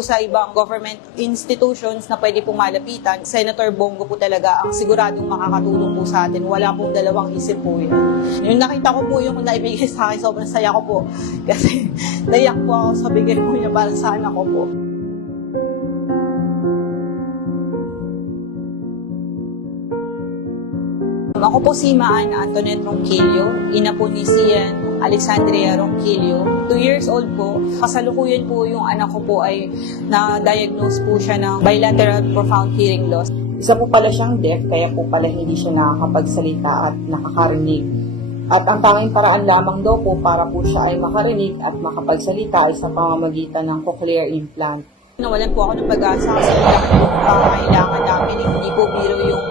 po sa ibang government institutions na pwede pong malapitan, Senator Bongo po talaga ang siguradong makakatulong po sa atin. Wala pong dalawang isip po yun. Yung nakita ko po yung naibigay sa akin, sobrang saya ko po. Kasi naiyak po ako sa bigay po niya para sa anak ko po. Ako po si Maan Antoinette Ronquillo, ina po ni Sian Alexandria Ronquillo. 2 years old po. Kasalukuyan po yung anak ko po ay na-diagnose po siya ng bilateral profound hearing loss. Isa po pala siyang deaf, kaya po pala hindi siya nakakapagsalita at nakakarinig. At ang tanging paraan lamang daw po para po siya ay makarinig at makapagsalita ay sa pamamagitan ng cochlear implant. Nawalan po ako ng pag-asa kasi kailangan namin, hindi po biro yung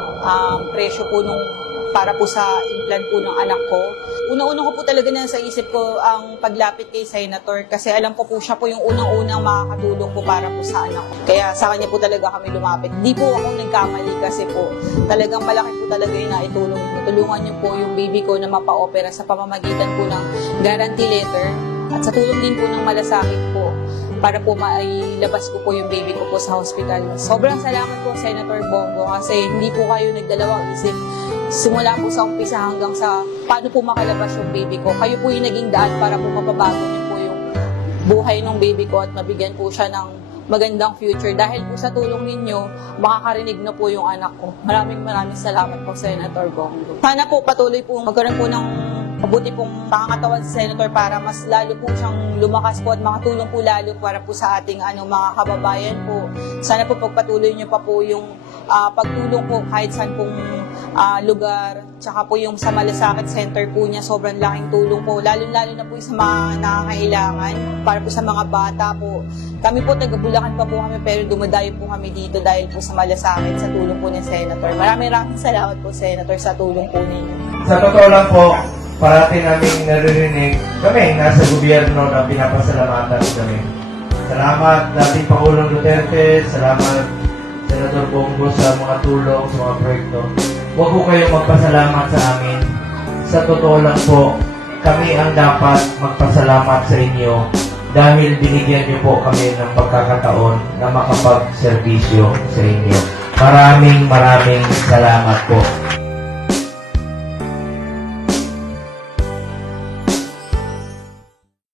presyo po nung para po sa implant po ng anak ko. Una-una ko po talaga na sa isip ko ang paglapit kay Senator kasi alam ko po siya po yung unang-unang makakatulong po para po sa anak ko. Kaya sa kanya po talaga kami lumapit. Di po ako nagkamali kasi po talagang malaki po talaga yung naitulong niyo. Tulungan niyo po yung baby ko na mapa-opera sa pamamagitan po ng guarantee letter at sa tulong din po ng malasakit po para po mailabas ko po yung baby ko po sa hospital. Sobrang salamat po, Senator Bongo, kasi hindi po kayo nagdalawang isip. Simula po sa umpisa hanggang sa paano po makalabas yung baby ko. Kayo po yung naging daan para po mapabago niyo po yung buhay ng baby ko at mabigyan po siya ng magandang future. Dahil po sa tulong ninyo, makakarinig na po yung anak ko. Maraming salamat po, Senator Bongo. Sana po patuloy po magkaroon po ng mabuti pong pangangatawan sa Senator para mas lalo po siyang lumakas po at makatulong po lalo para po sa ating mga kababayan po. Sana po pagpatuloy niyo pa po yung pagtulong po kahit saan pong lugar. Tsaka po yung sa Malasakit Center po niya, sobrang laking tulong po. Lalo-lalo na po sa mga nakakailangan para po sa mga bata po. Kami po, taga-Bulacan pa po kami pero dumadayo po kami dito dahil po sa Malasakit sa tulong po ni Senator. Maraming salamat po, Senator, sa tulong po ninyo. Sa totoo lang po, parati naming naririnig kami nasa gobyerno na pinapasalamatan kami. Salamat dating Pangulong Duterte, salamat Senator Bongo sa mga tulong, sa mga proyekto. Huwag po kayong magpasalamat sa amin. Sa totoo lang po, kami ang dapat magpasalamat sa inyo dahil binigyan niyo po kami ng pagkakataon na makapag-serbisyo sa inyo. Maraming salamat po.